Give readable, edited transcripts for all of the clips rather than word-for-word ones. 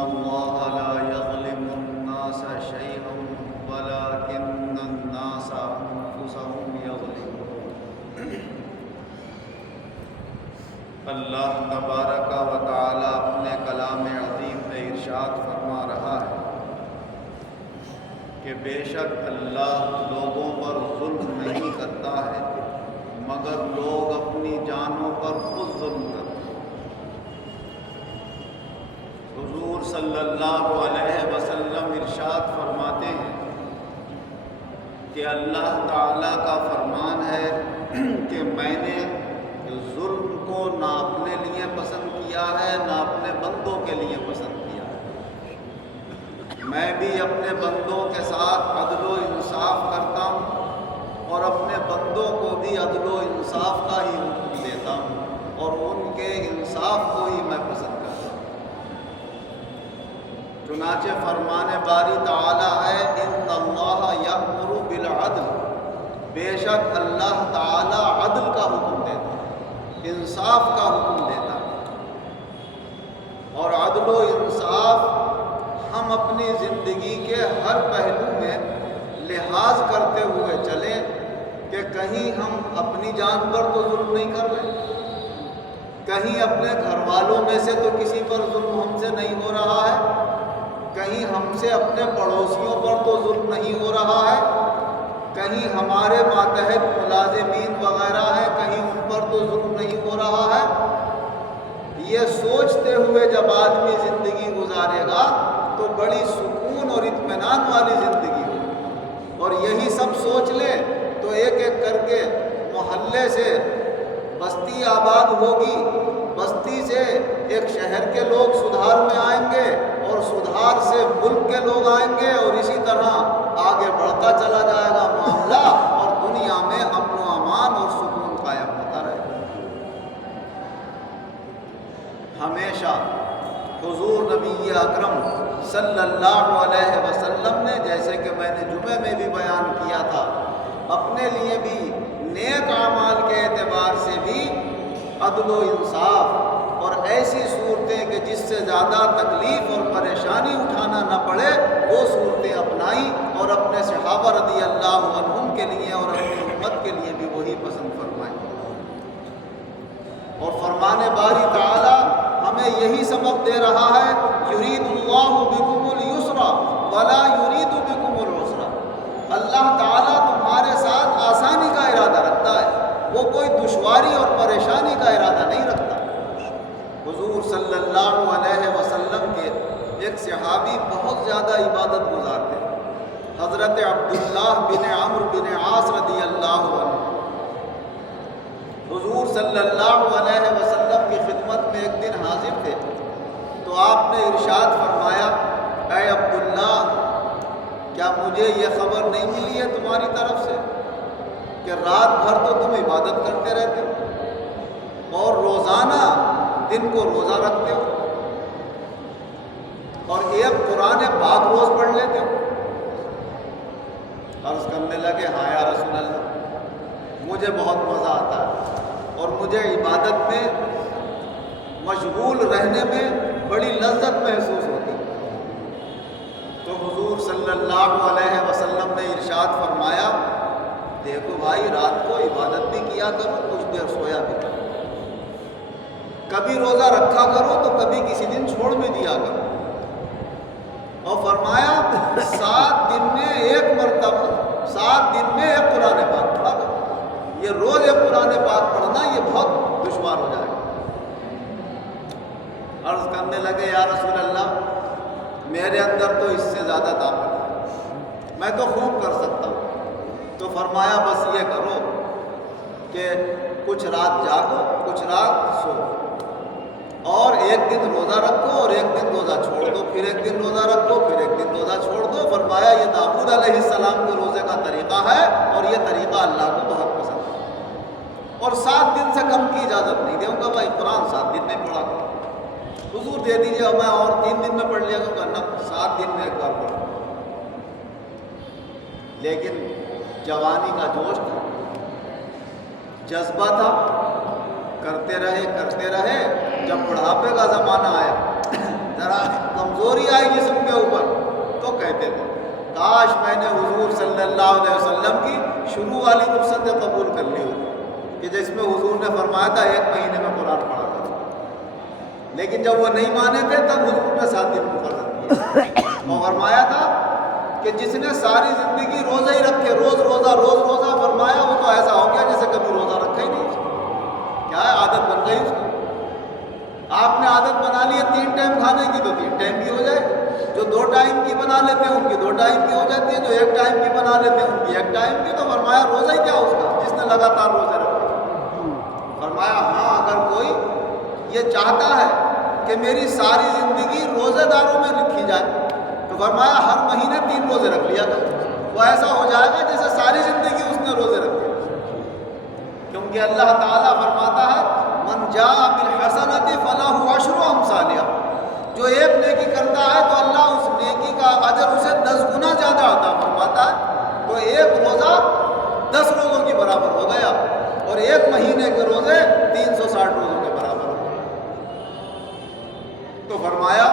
اللہ لا یظلم الناس شیئا ولکن الناس انفسهم یظلمون۔ اللہ تبارک و تعالی اپنے کلام عظیم میں ارشاد فرما رہا ہے کہ بے شک اللہ لوگوں پر ظلم نہیں کرتا ہے مگر لوگ اپنی جانوں پر خود ظلم کرتے ہیں۔ حضور صلی اللہ علیہ وسلم ارشاد فرماتے ہیں کہ اللہ تعالیٰ کا فرمان ہے کہ میں نے ظلم کو نہ اپنے لیے پسند کیا ہے نہ اپنے بندوں کے لیے پسند کیا ہے۔ میں بھی اپنے بندوں کے ساتھ عدل و انصاف کرتا ہوں اور اپنے بندوں کو بھی عدل و انصاف کا ہی حکم دیتا ہوں اور ان کے انصاف کو ہی میں پسند کرتا ہوں۔ چنانچہ فرمان باری تعالی ہے ان اللہ یأمر بالعدل، بے شک اللہ تعالی عدل کا حکم دیتا ہے، انصاف کا حکم دیتا ہے۔ اور عدل و انصاف ہم اپنی زندگی کے ہر پہلو میں لحاظ کرتے ہوئے چلیں کہ کہیں ہم اپنی جان پر تو ظلم نہیں کر رہے، کہیں اپنے گھر والوں میں سے تو کسی پر ظلم ہم سے نہیں ہو رہا ہے، کہیں ہم سے اپنے پڑوسیوں پر تو ظلم نہیں ہو رہا ہے، کہیں ہمارے ماتحت ملازمین وغیرہ ہیں کہیں ان پر تو ظلم نہیں ہو رہا ہے۔ یہ سوچتے ہوئے جب آدمی زندگی گزارے گا تو بڑی سکون اور اطمینان والی زندگی ہوگی۔ اور یہی سب سوچ لیں تو ایک ایک کر کے محلے سے بستی آباد ہوگی، بستی سے ایک شہر کے لوگ سدھار میں آئیں گے اور سدھار سے ملک کے لوگ آئیں گے اور اسی طرح آگے بڑھتا چلا جائے گا معاملہ اور دنیا میں امن و امان اور سکون قائم ہوتا رہے گا۔ ہمیشہ حضور نبی اکرم صلی اللہ علیہ وسلم نے، جیسے کہ میں نے جمعے میں بھی بیان کیا تھا، اپنے لیے بھی نیک اعمال کے اعتبار سے بھی عدل و انصاف اور ایسی صورتیں کہ جس سے زیادہ تکلیف اور پریشانی اٹھانا نہ پڑے وہ صورتیں اپنائیں اور اپنے صحابہ رضی اللہ عنہم کے لیے اور اپنی امت کے لیے بھی وہی پسند فرمائیں۔ اور فرمان باری تعالی ہمیں یہی سبق دے رہا ہے، یرید اللہ بکم اليسر ولا یرید بکم العسر، اللہ تعالیٰ تمہارے ساتھ آسانی کا ارادہ رکھتا ہے، وہ کوئی دشواری اور پریشانی کا ارادہ نہیں رکھتا۔ حضور صلی اللہ علیہ وسلم کے ایک صحابی بہت زیادہ عبادت گزار تھے، حضرت عبداللہ بن عمرو بن عاص رضی اللہ عنہ۔ حضور صلی اللہ علیہ وسلم کی خدمت میں ایک دن حاضر تھے تو آپ نے ارشاد فرمایا، اے عبداللہ کیا مجھے یہ خبر نہیں ملی ہے تمہاری طرف سے کہ رات بھر تو تم عبادت کرتے رہتے ہو اور روزانہ دن کو روزہ رکھتے ہو اور ایک قرآن پاک روز پڑھ لیتے ہو؟ عرض کرنے لگے، ہاں یا رسول اللہ، مجھے بہت مزہ آتا ہے اور مجھے عبادت میں مشغول رہنے میں بڑی لذت محسوس ہوتی ہے۔ تو حضور صلی اللہ علیہ وسلم نے ارشاد فرمایا، دیکھو بھائی رات کو عبادت بھی کیا کرو، کچھ دیر سویا بھی کرو، کبھی روزہ رکھا کرو تو کبھی کسی دن چھوڑ بھی دیا کرو۔ اور فرمایا 7 دن میں ایک مرتبہ، 7 دن میں ایک قرآن پاک پڑھا کرو۔ یہ روز ایک قرآن پاک پڑھنا یہ بہت دشوار ہو جائے گا۔ عرض کرنے لگے، یا رسول اللہ میرے اندر تو اس سے زیادہ طاقت ہے، میں تو خوب کر سکتا ہوں۔ تو فرمایا بس یہ کرو کہ کچھ رات جاگو کچھ رات سو، اور ایک دن روزہ رکھو اور ایک دن روزہ چھوڑ دو، پھر ایک دن روزہ رکھو پھر ایک دن روزہ چھوڑ دو۔ فرمایا یہ داؤد علیہ السلام کے روزے کا طریقہ ہے اور یہ طریقہ اللہ کو بہت پسند ہے، اور 7 دن سے کم کی اجازت نہیں دوں گا۔ بھائی قرآن 7 دن میں پڑھا کرو، حضور دے دیجیے میں اور 3 دن میں پڑھ لیا کروں گا، نہ 7 دن میں ایک بار پڑھوں۔ لیکن جوانی کا جوش تھا، جذبہ تھا، کرتے رہے۔ جب بڑھاپے کا زمانہ آیا ذرا کمزوری آئی جسم کے اوپر تو کہتے تھے کاش میں نے حضور صلی اللہ علیہ وسلم کی شروع والی رخصت قبول کر لی ہوتی کہ جس میں حضور نے فرمایا تھا 1 مہینے میں قرآن پڑھا تھا. لیکن جب وہ نہیں مانے تھے تب حضور نے 7 دن مقرر کیا اور فرمایا تھا کہ جس نے ساری زندگی روزہ ہی رکھے، روز روزہ فرمایا وہ تو ایسا ہو گیا جیسے کبھی روزہ رکھا ہی نہیں. کیا ہے، عادت بن گئی اس کو. آپ نے عادت بنا لی ہے 3 ٹائم کھانے کی تو 3 ٹائم کی ہو جائے. جو 2 ٹائم کی بنا لیتے ہیں ان کی 2 ٹائم کی ہو جاتی ہے، جو 1 ٹائم کی بنا لیتے ہیں ان کی 1 ٹائم کی. تو فرمایا روزہ ہی کیا اس کا جس نے لگاتار روزے رکھے. فرمایا ہاں اگر کوئی یہ چاہتا ہے کہ میری ساری زندگی روزے داروں میں لکھی جائے تو فرمایا ہر مہینے 3 روزے رکھ لیا کر. وہ ایسا ہو جائے گا جیسے ساری زندگی اس نے روزے رکھے. کیونکہ اللہ تعالیٰ فرماتا ہے من جاء بالحسنۃ فلہ عشر امثالہا. جو ایک نیکی کرتا ہے تو اللہ اس نیکی کا اجر اسے 10 گنا زیادہ عطا فرماتا ہے. تو 1 روزہ 10 روزوں کے برابر ہو گیا اور 1 مہینے کے روزے 360 روزوں کے برابر ہو گئے. تو فرمایا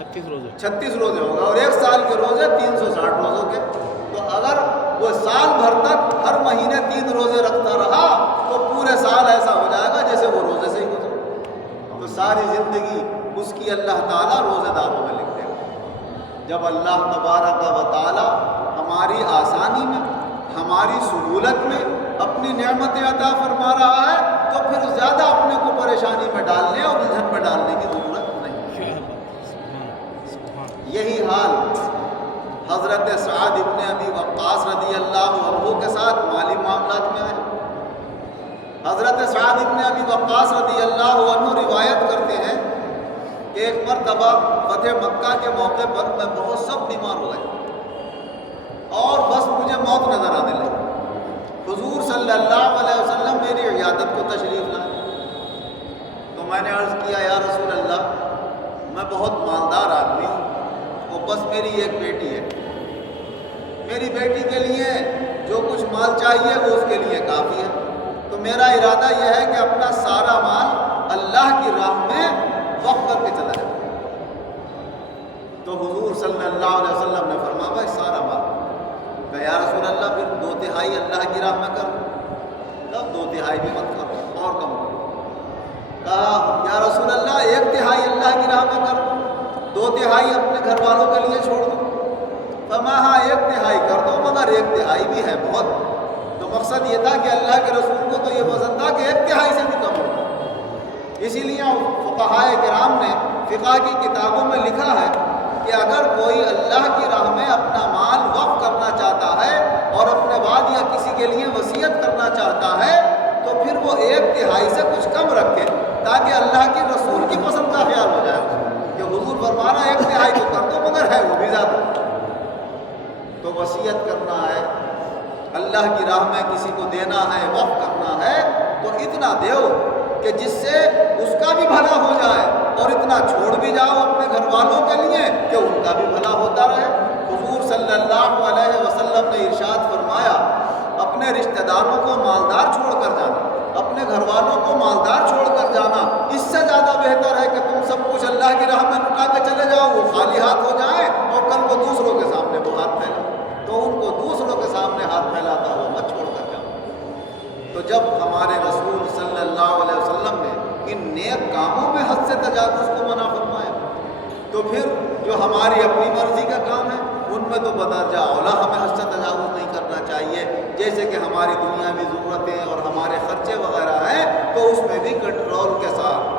36 روزے ہوگا اور 1 سال کے روزے 360 روزوں کے. تو اگر وہ سال بھر تک ہر مہینے 3 روزے رکھتا رہا تو پورے سال ایسا ہو جائے گا جیسے وہ روزے سے ہی گزرے. تو ساری زندگی اس کی اللہ تعالیٰ روزے داروں میں لکھ دے گا. جب اللہ تبارک و تعالیٰ ہماری آسانی میں، ہماری سہولت میں اپنی نعمتیں عطا فرما رہا ہے تو پھر زیادہ اپنے کو پریشانی میں ڈالنے اور الجھن میں ڈالنے کی ضرورت نہیں. یہی حال حضرت سعد ابن ابی وقاص رضی اللہ عنہ کے ساتھ مالی معاملات میں آئے. حضرت سعد ابن ابی وقاص رضی اللہ عنہ روایت کرتے ہیں کہ ایک مرتبہ فتح مکہ کے موقع پر میں بہت سخت بیمار ہو گیا اور بس مجھے موت نظر آنے لگی. حضور صلی اللہ علیہ وسلم میری عیادت کو تشریف لائے. تو میں نے عرض کیا یا رسول اللہ میں بہت مالدار آدمی ہوں اور بس میری ایک بیٹی ہے. میری بیٹی کے لیے جو کچھ مال چاہیے وہ اس کے لیے کافی ہے. تو میرا ارادہ یہ ہے کہ اپنا سارا مال اللہ کی راہ میں وقف کر کے چلا جائے. تو حضور صلی اللہ علیہ وسلم نے فرمایا بھائی سارا مال. کہ یا رسول اللہ پھر 2/3 اللہ کی راہ میں کر دو. 2/3 بھی مت کرو اور کم کرو. کہا یا رسول اللہ 1/3 اللہ کی راہ میں کر دو، 2/3 اپنے گھر والوں کے لیے چھوڑ دو. فرمایا ہاں 1/3 کر دو مگر 1/3 بھی ہے بہت. تو مقصد یہ تھا کہ اللہ کے رسول کو تو یہ پسند تھا کہ 1/3 سے بھی کم ہوتا. اسی لیے فقہائے کرام نے فقہ کی کتابوں میں لکھا ہے کہ اگر کوئی اللہ کی راہ میں اپنا مال وقف کرنا چاہتا ہے اور اپنے بعد یا کسی کے لیے وصیت کرنا چاہتا ہے تو پھر وہ 1/3 سے کچھ کم رکھے تاکہ اللہ کے رسول کی پسند کا خیال ہو جائے کہ حضور فرمانا 1/3 تو کر دو مگر ہے وہ بھی زیادہ. تو وصیت کرنا ہے، اللہ کی راہ میں کسی کو دینا ہے، وقف کرنا ہے تو اتنا دیو کہ جس سے اس کا بھی بھلا ہو جائے اور اتنا چھوڑ بھی جاؤ اپنے گھر والوں کے لیے کہ ان کا بھی بھلا ہوتا رہے. حضور صلی اللہ علیہ وسلم نے ارشاد فرمایا اپنے رشتہ داروں کو مالدار چھوڑ کر جانا، اپنے گھر والوں کو مالدار چھوڑ کر جانا اس سے زیادہ بہتر ہے کہ تم سب کچھ اللہ کی راہ میں لٹا کے چلے جاؤ، وہ خالی ہاتھ ہو جائیں اور کل کو دوسروں کے سامنے وہ ہاتھ پھیلا. تو ان کو دوسروں کے سامنے ہاتھ پھیلاتا ہوا مت چھوڑ کر جاؤ. تو جب ہمارے رسول صلی اللہ علیہ وسلم نے ان نیک کاموں میں حد سے تجاوز کو منع فرمایا تو پھر جو ہماری اپنی مرضی کا کام ہے ان میں تو بدرجہ اولا ہمیں حد سے تجاوز نہیں کرنا چاہیے. جیسے کہ ہماری دنیاوی ضرورتیں اور ہمارے خرچے وغیرہ ہیں تو اس میں بھی کنٹرول کے ساتھ.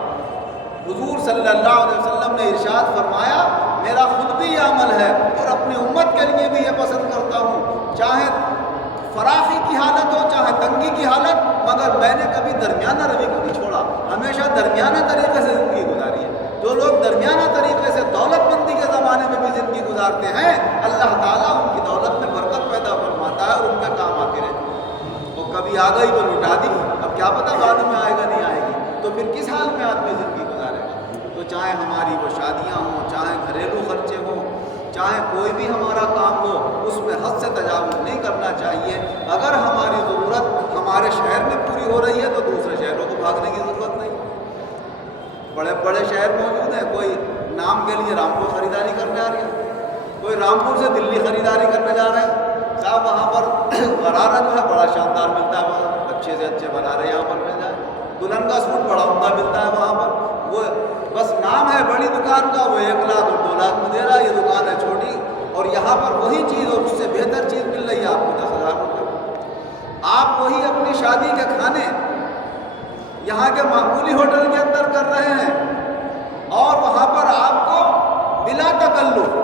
حضور صلی اللہ علیہ وسلم نے ارشاد فرمایا میرا خود بھی یہ عمل ہے اور اپنی امت کے لیے بھی یہ پسند کرتا ہوں چاہے فراخی کی حالت ہو چاہے تنگی کی حالت، مگر میں نے کبھی درمیانہ روی کو نہیں چھوڑا، ہمیشہ درمیانہ طریقے سے زندگی گزاری ہے. جو لوگ درمیانہ طریقے سے دولت مندی کے زمانے میں بھی زندگی گزارتے ہیں اللہ تعالیٰ ان کی دولت میں برکت پیدا فرماتا ہے اور ان کے کام آتے رہتے ہیں. وہ کبھی آ گئی تو لٹا دی، اب کیا پتہ بعد میں آئے گا نہیں آئے گی، تو پھر کس حال میں آدمی زندگی گزارے گا. تو چاہے ہماری وہ شادیاں ہوں، چاہے گھریلو خرچے ہوں، چاہے کوئی بھی ہمارا کام ہو اس میں حد سے تجاوز نہیں کرنا چاہیے. اگر ہماری ضرورت ہمارے شہر میں پوری ہو رہی ہے تو دوسرے شہروں کو بھاگنے کی ضرورت نہیں. بڑے بڑے شہر موجود ہیں، کوئی نام کے لیے رامپور خریداری کرنے آ رہی ہے، کوئی رامپور سے دلی خریداری کرنے جا رہے ہیں، صاحب وہاں پر غرارہ جو ہے بڑا شاندار ملتا ہے، وہاں اچھے سے اچھے غرارے یہاں پر مل جائے، دلہن کا سوٹ بڑا عمدہ ملتا ہے وہاں پر، وہ بس نام ہے بڑی دکان کا، وہ 1 لاکھ اور 2 لاکھ میں دے رہا ہے، یہ دکان ہے چھوٹی، اور یہاں پر وہی چیز اور اس سے بہتر چیز مل رہی ہے آپ کو 10,000 روپے۔ آپ وہی اپنی شادی کے کھانے یہاں کے معمولی ہوٹل کے اندر کر رہے ہیں، اور وہاں پر آپ کو بلا تکلف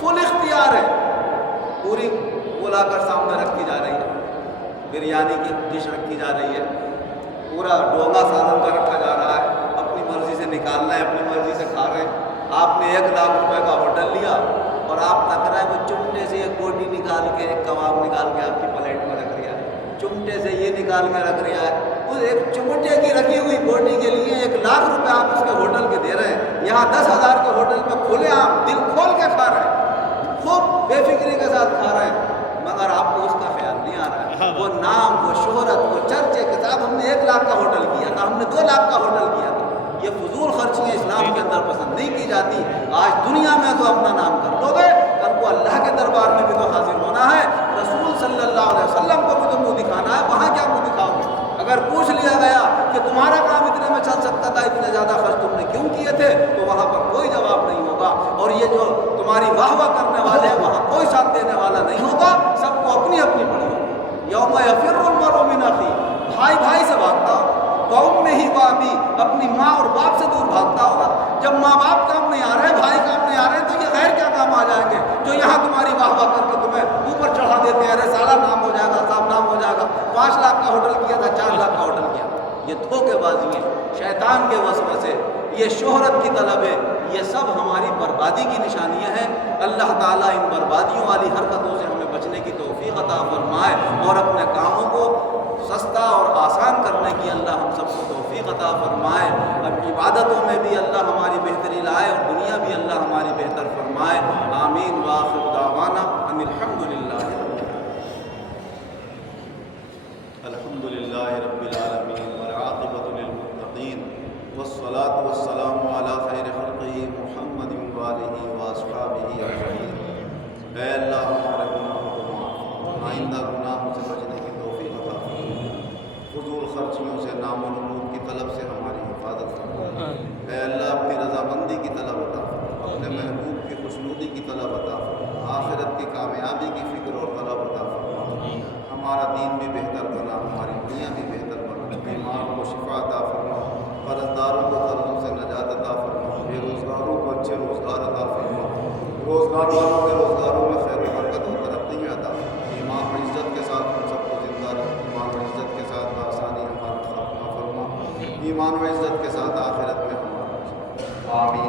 فل اختیار ہے، پوری وہ لا کر سامنے رکھی جا رہی ہے، بریانی کی ڈش رکھی جا رہی ہے، پورا ڈوگا سالن کا رکھا جا رہا ہے، اپنی مرضی سے نکالنا ہے، اپنی مرضی سے کھا رہے ہیں۔ آپ نے 1 لاکھ روپے کا ہوٹل لیا اور آپ تک رہے وہ چمٹے سے ایک بوٹی نکال کے، ایک کباب نکال کے آپ کی پلیٹ میں رکھ رہا ہے، چمٹے سے یہ نکال کے رکھ رہا ہے، اس ایک چمٹے کی رکھی ہوئی بوٹی کے لیے 1 لاکھ روپے آپ اس کے ہوٹل کے دے رہے ہیں۔ یہاں 10,000 کے ہوٹل پہ کھلے عام دل کھول کے کھا رہے ہیں، خوب بے فکری کے ساتھ کھا رہے ہیں، مگر آپ کو اس کا خیال نہیں آ رہا ہے، وہ نام، وہ شہرت، وہ چرچے کے ساتھ ہم نے 1 لاکھ کا ہوٹل کیا تھا، ہم نے 2 لاکھ کا ہوٹل کیا تھا۔ یہ فضول خرچیاں اسلام کے اندر پسند نہیں کی جاتی۔ آج دنیا میں تو اپنا نام کر لو گے، کل کو اللہ کے دربار میں بھی تو حاضر ہونا ہے، رسول صلی اللہ علیہ وسلم کو بھی تو منہ دکھانا ہے، وہاں کیا منہ دکھاؤ گے؟ اگر پوچھ لیا گیا کہ تمہارا کام اتنے میں چل سکتا تھا، اتنے زیادہ خرچ تم نے کیوں کیے تھے، تو وہاں پر کوئی جواب نہیں ہوگا، اور یہ جو تمہاری واہ واہ کرنے والے ہیں وہاں کوئی ساتھ دینے والا نہیں ہوگا، سب کو اپنی اپنی پڑی ہوگی۔ یوم یفر المرء من اخیہ، بھائی بھائی سے بھاگتا ہوگا، قوم میں ہی وہ بھی اپنی ماں اور باپ سے دور بھاگتا ہوگا۔ جب ماں باپ کام نہیں آ رہے، بھائی کام نہیں آ رہے، تو یہ غیر کیا کام آ جائیں گے جو یہاں تمہاری واہ واہ کر کے تمہیں اوپر چڑھا دیتے ہیں، ارے سالہ نام ہو جائے گا، صاحب نام ہو جائے گا، 5 لاکھ کا ہوٹل کیا تھا، 4 لاکھ کا ہوٹل کیا تھا۔ یہ دھوکے بازی ہے، شیطان کے وسوسے، یہ شہرت کی طلب ہے، یہ سب ہماری بربادی کی نشانیاں ہیں۔ اللہ تعالیٰ ان بربادیوں والی حرکتوں سے ہمیں بچنے کی توفیق عطا فرمائے، اور اپنے کاموں کو سستا اور آسان کرنے کی اللہ ہم سب کو توفیق عطا فرمائے۔ اب عبادتوں میں بھی اللہ ہماری بہتری لائے، اور دنیا بھی اللہ ہماری بہتر فرمائے۔ آمین وآخر دعوانا ان الحمدللہ رب العالمین والعاقبۃ للمتقین والصلاة والسلام علی خیر خلقہ محمد وآلہ واصحابہ اجمعین۔ اے اللہ ہمارے گناہوں کو معاف، آئندہ گناہوں سے بچنے کی توفیق عطا فرما، فضول خرچیوں سے، نام و نمود کی طلب سے ہماری حفاظت فرما۔ اے اللہ اپنی رضامندی کی طلب عطا فرما، اپنے محبوب کی خوشنودی کی طلب عطا فرما، آخرت کی کامیابی کی فکر اور طلب عطا فرما۔ ہمارا دین بھی بہتر بنا، ہماری دنیا بھی بہتر بنا، بیماروں کو شفا عطا فرما، قرض داروں کو قرضوں سے نجات عطا فرما، بے روزگاروں کو اچھے روزگار عطا فرما، روزگار والوں کے روزگاروں میں خیر و برکت اور ترقی عطا فرما۔ ایمان و عزت کے ساتھ ہم سب کو زندہ رکھ، ایمان و عزت کے ساتھ آسانی ہمارا خاتمہ فرما، ایمان و عزت کے ساتھ آخرت میں ہمارا آمین۔